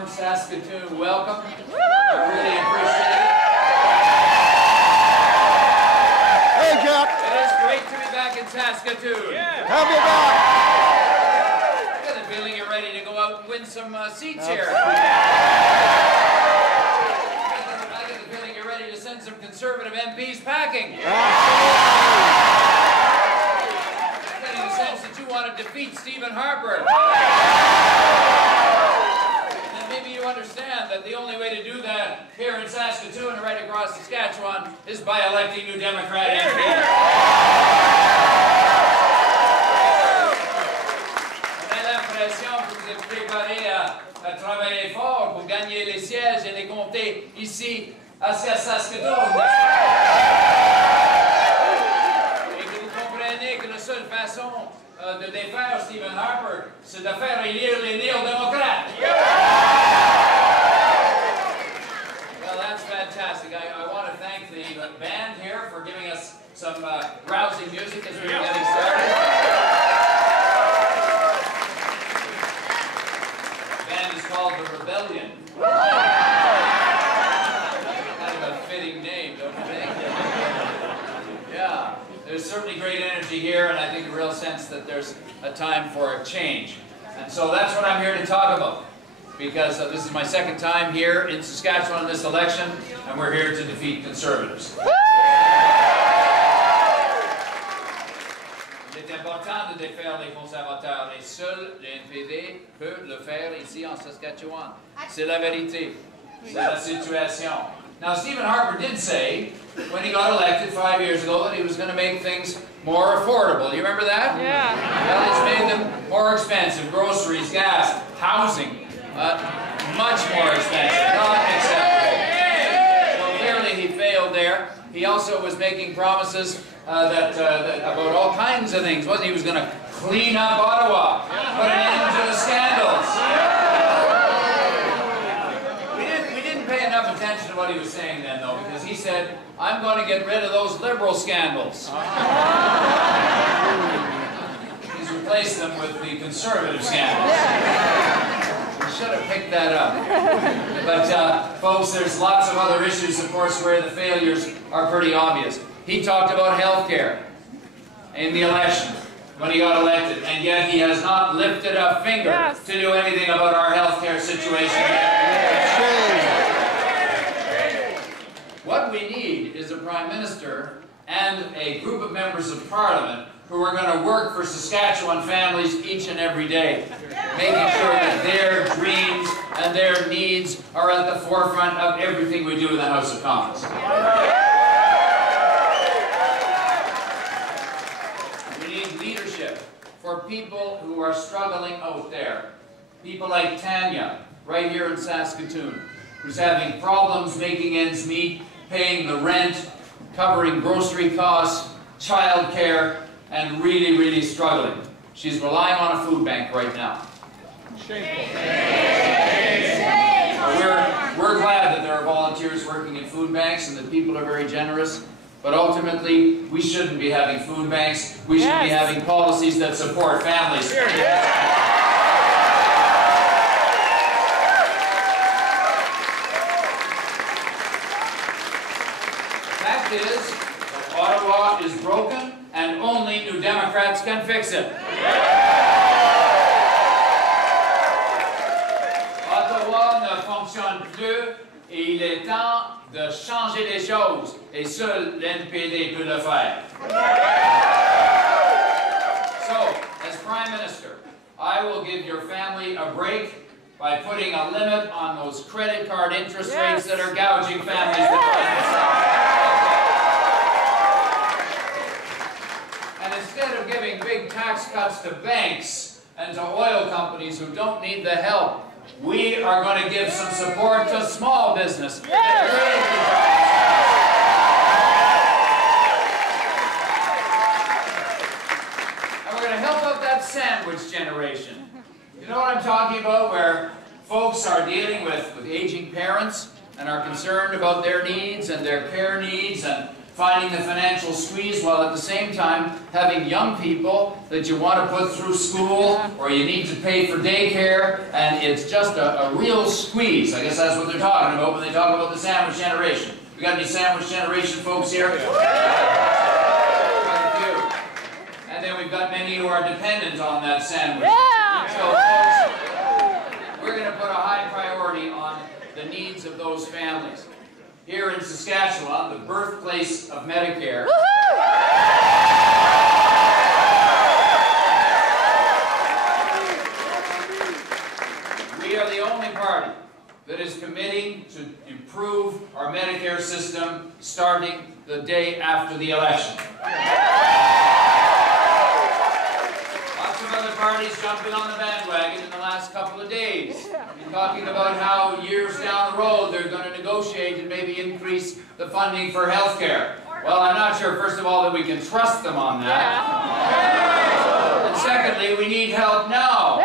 warm Saskatoon welcome. I really appreciate it. Hey, Jack. It is great to be back in Saskatoon. Yeah. Have you back. I got the feeling you're ready to go out and win some seats here. I got the feeling you're ready to send some Conservative MPs packing. I'm getting the sense that you want to defeat Stephen Harper. And maybe you understand that the only way to do that here in Saskatoon and right across Saskatchewan is by electing New Democrat MPs. On a l'impression que vous êtes préparés à travailler fort pour gagner les sièges et les comtés ici à Saskatoon. Et que vous comprenez que la seule façon de défaire Stephen Harper, c'est de faire élire les néo-démocrates. Well, that's fantastic. I want to thank the band here for giving us some rousing music as we were getting started. The band is called The Rebellion. Kind of a fitting name, don't you think? Yeah. There's certainly great energy here, and I think a real sense that there's a time for a change. And so that's what I'm here to talk about, because this is my second time here in Saskatchewan in this election, and we're here to defeat Conservatives. Il est important de défaire les conservateurs, et seul le NPD peut le faire ici en Saskatchewan. C'est la vérité. C'est la situation. Now, Stephen Harper did say, when he got elected 5 years ago, that he was going to make things more affordable. You remember that? Yeah. Well, he's made them more expensive. Groceries, gas, housing, much more expensive. Not acceptable. So clearly he failed there. He also was making promises about all kinds of things. Wasn't he? He was going to clean up Ottawa, put an end to the scandals. We didn't pay enough attention to what he was saying then, though, because he said, I'm going to get rid of those liberal scandals. He's replaced them with the conservative scandals. We should have picked that up. But, folks, there's lots of other issues, of course, where the failures are pretty obvious. He talked about health care in the election when he got elected, and yet he has not lifted a finger to do anything about our health care situation. What we need is a Prime Minister and a group of members of Parliament who are going to work for Saskatchewan families each and every day, making sure that their dreams and their needs are at the forefront of everything we do in the House of Commons. We need leadership for people who are struggling out there. People like Tanya, right here in Saskatoon, who's having problems making ends meet, paying the rent, covering grocery costs, child care, and really, really struggling. She's relying on a food bank right now. Shameful. We're glad that there are volunteers working in food banks and that people are very generous, but ultimately, we shouldn't be having food banks. We should be having policies that support families. Fact is that Ottawa is broken and only New Democrats can fix it. Ottawa ne fonctionne plus et il est temps de changer les choses et seul l'NPD peut le faire. So, as Prime Minister, I will give your family a break by putting a limit on those credit card interest rates that are gouging families. And instead of giving big tax cuts to banks and to oil companies who don't need the help, we are going to give some support to small business. And we're going to help out that sandwich generation. You know what I'm talking about? Where folks are dealing with aging parents and are concerned about their needs and their care needs, and finding the financial squeeze while at the same time having young people that you want to put through school or you need to pay for daycare, and it's just a real squeeze. I guess that's what they're talking about when they talk about the sandwich generation. We got any sandwich generation folks here? Quite a few. And then we've got many who are dependent on that sandwich. So folks, we're going to put a high priority on the needs of those families. Here in Saskatchewan, the birthplace of Medicare, we are the only party that is committing to improve our Medicare system starting the day after the election. Lots of other parties jumping on the bandwagon in the last couple of days, talking about how years down the road they're going to negotiate and maybe increase the funding for health care. Well, I'm not sure, first of all, that we can trust them on that. And secondly, we need help now.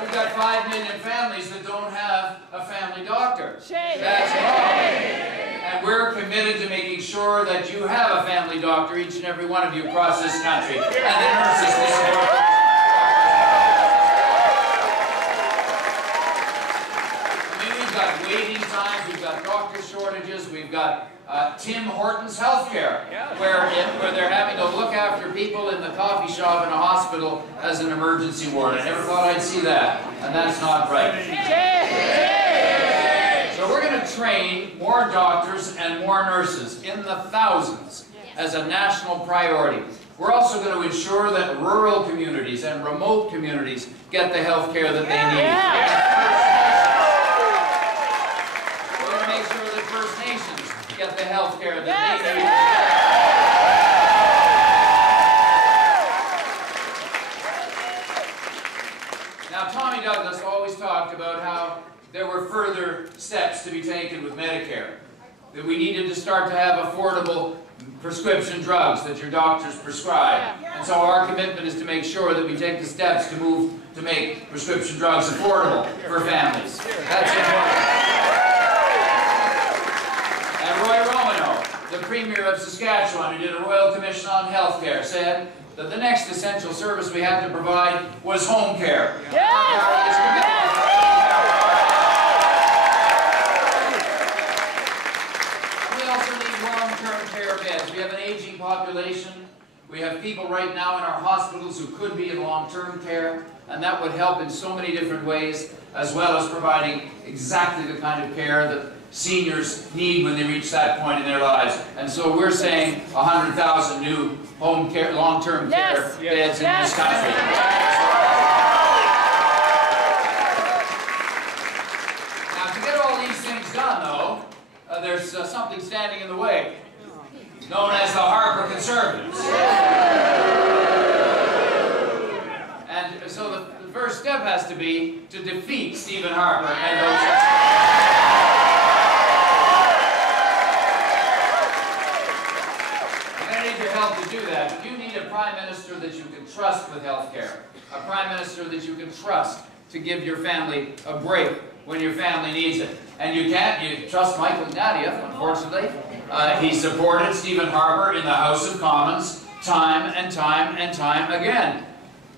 We've got 5 million families that don't have a family doctor. That's wrong. And we're committed to making sure that you have a family doctor, each and every one of you across this country, and the nurses to support them. Waiting times, we've got doctor shortages, we've got Tim Hortons healthcare, where they're having to look after people in the coffee shop in a hospital as an emergency ward. I never thought I'd see that, and that's not right. So we're going to train more doctors and more nurses in the thousands as a national priority. We're also going to ensure that rural communities and remote communities get the health care that they need. First Nations get the health care that they need. Now, Tommy Douglas always talked about how there were further steps to be taken with Medicare. That we needed to start to have affordable prescription drugs that your doctors prescribe. And so our commitment is to make sure that we take the steps to move to make prescription drugs affordable for families. That's important. The Premier of Saskatchewan, who did a Royal Commission on Health Care, said that the next essential service we had to provide was home care. We also need long-term care beds. We have an aging population. We have people right now in our hospitals who could be in long-term care, and that would help in so many different ways, as well as providing exactly the kind of care that seniors need when they reach that point in their lives. And so we're saying 100,000 new home care, long-term care beds in this country. Now, to get all these things done, though, there's something standing in the way, known as the Harper Conservatives. And so the first step has to be to defeat Stephen Harper and those... help to do that. You need a Prime Minister that you can trust with health care. A Prime Minister that you can trust to give your family a break when your family needs it. And you can't, you trust Michael Ignatieff, unfortunately. He supported Stephen Harper in the House of Commons time and time and time again.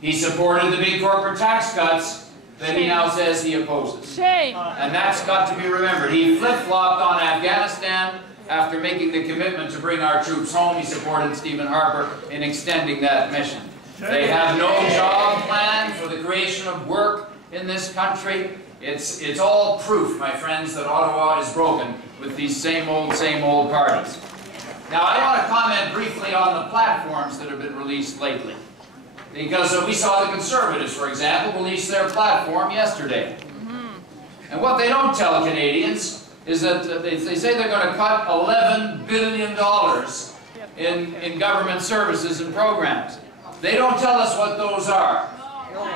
He supported the big corporate tax cuts that he now says he opposes. And that's got to be remembered. He flip-flopped on Afghanistan. After making the commitment to bring our troops home, he supported Stephen Harper in extending that mission. They have no job plan for the creation of work in this country. It's all proof, my friends, that Ottawa is broken with these same old parties. Now, I want to comment briefly on the platforms that have been released lately. Because we saw the Conservatives, for example, release their platform yesterday. And what they don't tell Canadians is that they say they're going to cut $11 billion in government services and programs. They don't tell us what those are.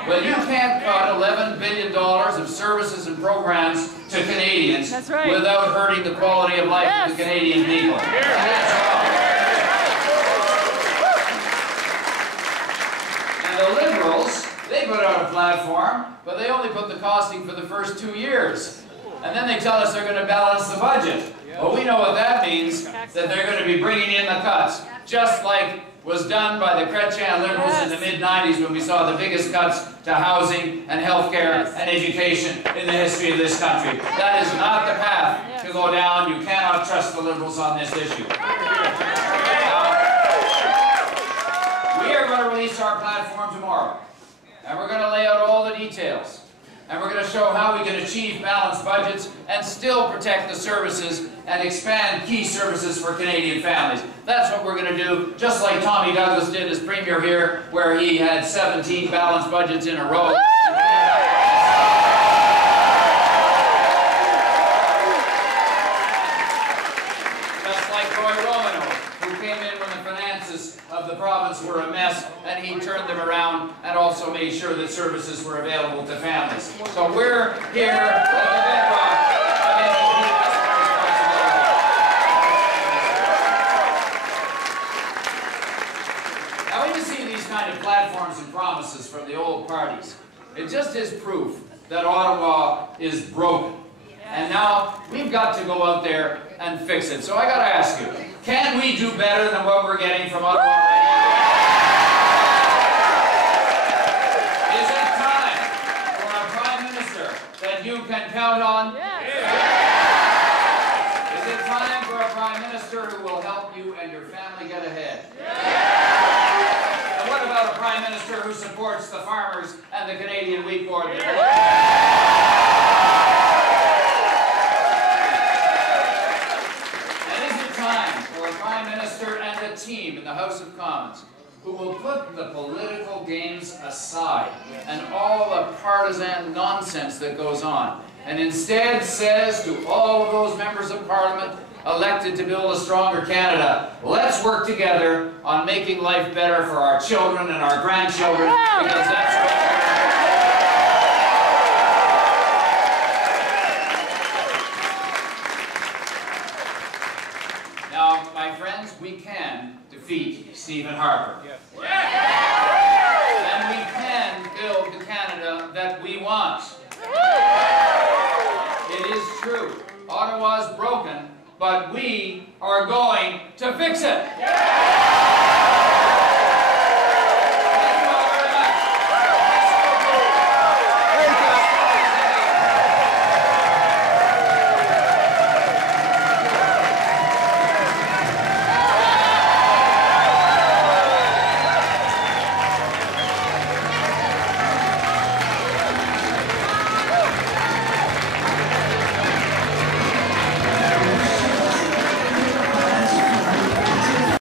Well, you can't cut $11 billion of services and programs to Canadians without hurting the quality of life of the Canadian people. That's wrong. And the Liberals, they put out a platform, but they only put the costing for the first 2 years. And then they tell us they're going to balance the budget. Well, we know what that means, that they're going to be bringing in the cuts, just like was done by the Chrétien Liberals in the mid-90s when we saw the biggest cuts to housing and healthcare and education in the history of this country. That is not the path to go down. You cannot trust the Liberals on this issue. We are going to release our platform tomorrow, and we're going to lay out all the details. And we're going to show how we can achieve balanced budgets and still protect the services and expand key services for Canadian families. That's what we're going to do, just like Tommy Douglas did as Premier here, where he had 17 balanced budgets in a row. Just like Roy Romano, who came in when the finances of the province were a mess, and he turned them around and also made sure that services were available to families. So we're here at the bedrock of this responsibility. Now, when you see these kind of platforms and promises from the old parties, it just is proof that Ottawa is broken. And now we've got to go out there and fix it. So I got to ask you, can we do better than what we're getting from Ottawa right now? Is it time for a Prime Minister that you can count on? Is it time for a Prime Minister who will help you and your family get ahead? And what about a Prime Minister who supports the farmers and the Canadian Wheat Board? And a team in the House of Commons who will put the political games aside and all the partisan nonsense that goes on, and instead says to all of those members of Parliament elected to build a stronger Canada, let's work together on making life better for our children and our grandchildren, because that's what we're doing. Now, my friends, we can defeat Stephen Harper.